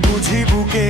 বুঝি বুকে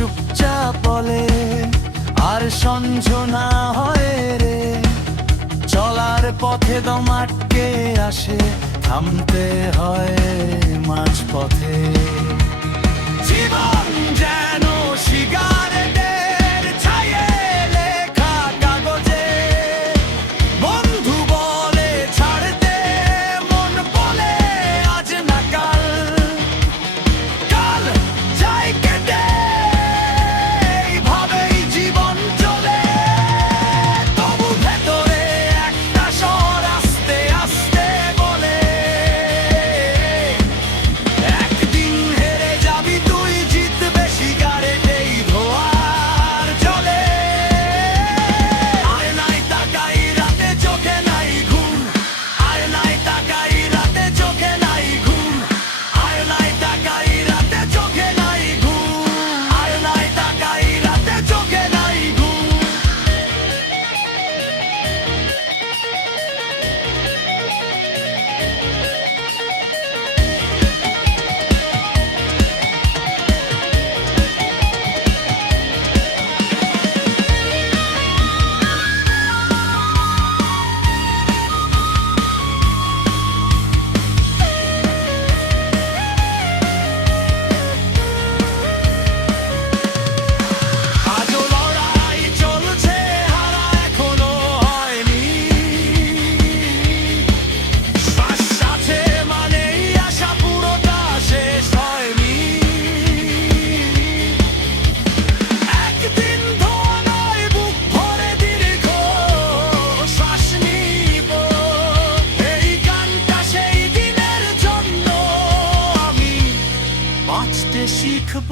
চুপচাপ বলে, আর সঞ্জনা হয় রে। চলার পথে তো আটকে আসে, থামতে হয় মাঝ পথে বাঁচতে শিখব।